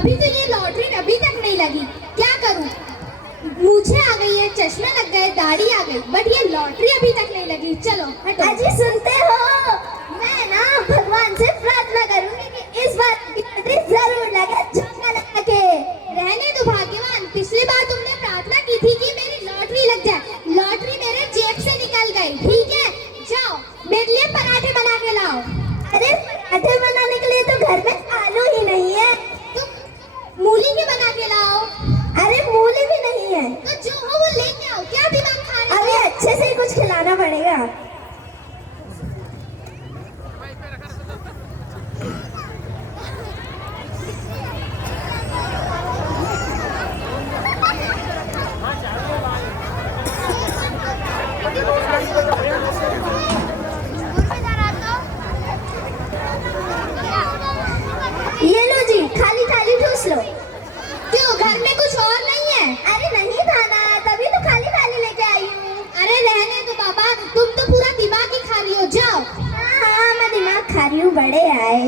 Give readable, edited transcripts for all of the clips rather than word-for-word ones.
अभी तो ये लॉटरी अभी तक नहीं लगी, क्या करूं? मूछें आ गई है, चश्मे लग गए, दाढ़ी आ गई, बट ये लॉटरी अभी तक नहीं लगी। चलो हटो। अजी सुनते हो, मैं ना भगवान से प्रार्थना करूंगी कि इस बार की लॉटरी जरूर लगे, झटका लगा के। रहने दो भाग्यवान, पिछली बार तुमने प्रार्थना की थी कि मेरी लॉटरी लग जाए, लॉटरी मेरे जेब से निकल गई। ठीक है, जाओ मेरे लिए पराठे बना के लाओ। अरे पराठे बनाने के लिए तो घर में आलू ही नहीं है। तुम मूली के बना के लाओ। अरे मूली भी नहीं है तो जो हो वो लेके आओ, क्या दिमाग खा रहे हो? अभी अच्छे से ही कुछ खिलाना पड़ेगा। ये लो जी, खाली खाली ठूस लो। क्यों, घर में कुछ और नहीं है? अरे नहीं खाना, तभी तो खाली खाली लेके आई हूँ। अरे रहने दो बाबा, तुम तो पूरा दिमाग ही खा रही हो। जाओ। हाँ, मैं दिमाग खा रही हूँ, बड़े आए।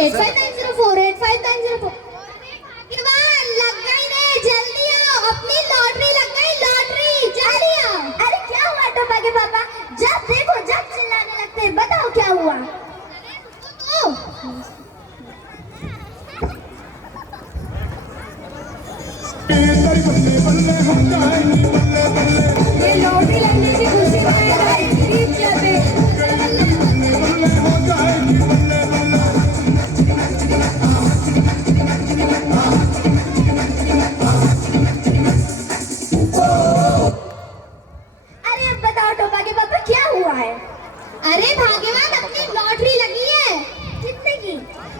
8594 8594। भाग्यवान लग गई ने, जल्दी आओ, अपनी लॉटरी लग गई, लॉटरी, जल्दी आओ। अरे क्या हुआ टोपा के पापा? जब देखो जब चिल्लाने लगते हैं, बताओ क्या हुआ? तो ये लॉटरी लगने की खुशी में गरीब जाते। अरे अब बताओ टोपा के पापा क्या हुआ है? अरे भाग्यवान, अपनी लॉटरी लगी है। कितने की?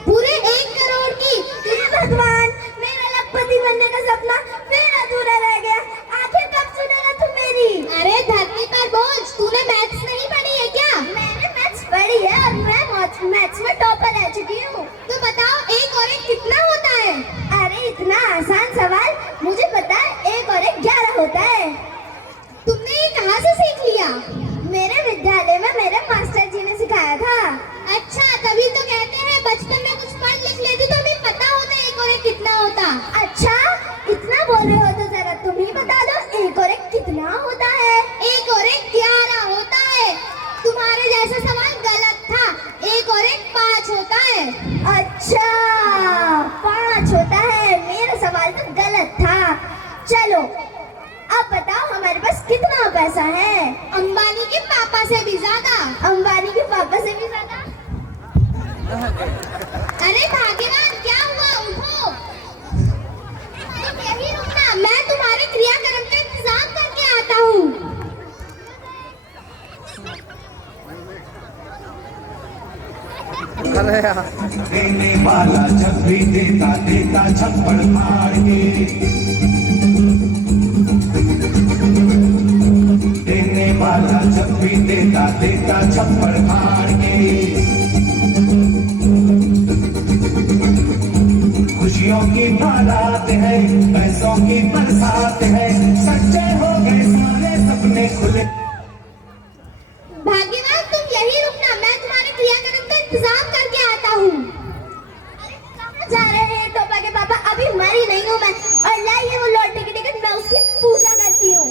पूरे 1 करोड़ की। हे भगवान, मेरा लखपति बनने का सपना फिर अधूरा रह गया। आखिर कब सुनेगा तू मेरी? अरे धरती पर बोझ, तूने मैथ्स नहीं पढ़ी है क्या? मैंने मैथ्स पढ़ी है और मैं मैथ्स में टॉपर रह चुकी हूँ। तो बताओ 1 और 1 कितना होता है? अरे इतना आसान सवाल, मुझे पता है, 1 और 1 11 होता है। तुमने ये कहाँ से सीख लिया? मेरे विद्यालय में मेरे मास्टर जी ने सिखाया था। अच्छा, तभी तो कहते हैं बचपन में कुछ पढ़ लिख लेती तो हमें पता होता 1 और 1 कितना होता। अच्छा, इतना बोल रहे हो तो जरा तुम ही बता दो, 1 और 1 कितना होता है? 1 और 1 11 होता है। तुम्हारे जैसा सवाल गलत था, 1 और 1 5 होता है। अच्छा, 5 होता है। मेरा सवाल तो गलत था। चलो अब बताओ, हमारे पास कितना पैसा है? अंबानी के पापा से भी ज्यादा। अंबानी के पापा से भी ज्यादा? अरे भाग्यवान, क्या हुआ? उठो, तुम यही रुकना, मैं तुम्हारे क्रियाक्रम का इंतजाम करके आता हूँ। देने वाला जब भी देता देता छप्पड़ फाड़ के, देने वाला जब भी देता देता छप्पड़ फाड़ के। खुशियों की बारात है, पैसों की बरसात है, सच्चे हो गए सारे सपने खुले। भाग्यवान, तुम यही रुकना, मैं तुम्हारे क्रियाक्रम का इंतजाम करके आता हूँ। कहाँ जा रहे हैं टोपा के पापा? अभी मरी नहीं हूँ मैं, और लाइए वो लॉटरी की टिकट, मैं उसकी पूजा करती हूँ।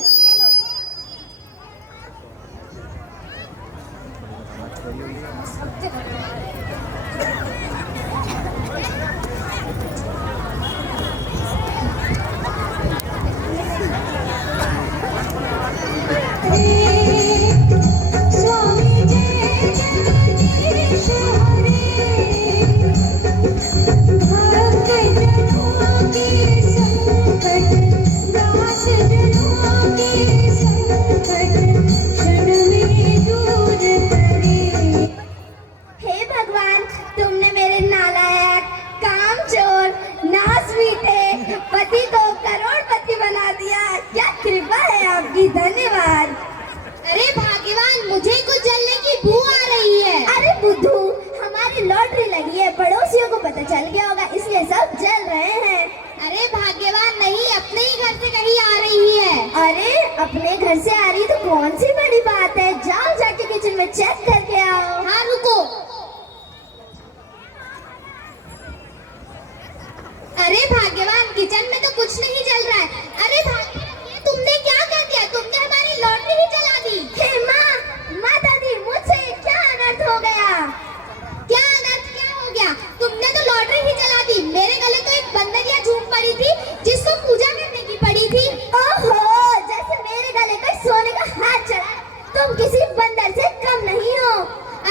हे भगवान, तुमने मेरे नालायक, कामचोर, नासमीठे पति को करोड़पति बना दिया। क्या कृपा है आपकी, धन्यवाद। अरे भाग्यवान, मुझे कुछ जलने की बू आ रही है। अरे बुद्धू, हमारी लॉटरी लगी है, पड़ोसियों को पता चल गया होगा, इसलिए सब जल रहे हैं। अरे भाग्यवान नहीं, अपने ही घर से कहीं आ रही है। अरे अपने घर से आ रही तो कौन सी बड़ी बात है, जाओ जाके किचन में चेक करके आओ। हाँ रुको। कुछ नहीं चल रहा है। अरे भाभी ये तुमने क्या कर दिया? तुमने हमारी लॉटरी ही जला दी। हे माँ, माता दी, मुझसे क्या अनर्थ हो गया? क्या अनर्थ क्या हो गया? तुमने तो लॉटरी ही जला दी। मेरे गले तो एक बंदरिया झूम पड़ी थी जिसको पूजा करने की पड़ी थी। ओहो, जैसे मेरे गले पे सोने का हाथ चढ़ा। तुम किसी बंदर से कम नहीं हो।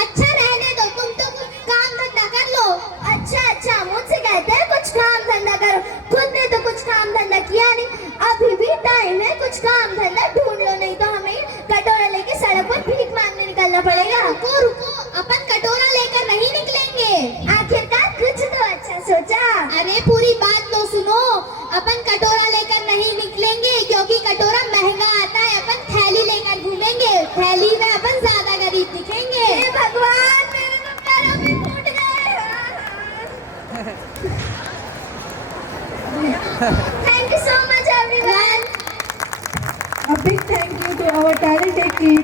अच्छा रहने दो, तुम तो कुछ काम धंधा कर लो। अच्छा, मुझसे कहते हैं कुछ काम धंधा करो। खुद ने तो कुछ काम धंधा किया नहीं। अभी भी टाइम है, कुछ काम धंधा ढूंढ लो, नहीं तो हमें कटोरा लेके सड़क पर भीख मांगने निकलना पड़ेगा। रुको रुको, अपन कटोरा लेकर नहीं निकलेंगे। आखिरकार कुछ तो अच्छा सोचा। अरे पूरी बात तो सुनो। अपन कटोरा लेकर नहीं निकलेंगे क्योंकि कटोरा महंगा आता है। अपन थैली लेकर घूमेंगे। थैली में अपन ज्यादा गरीब दिखेंगे। हे भगवान, मेरे तो पैरों भी फूट गए। Thank you so much everyone. A big thank you to our talented team.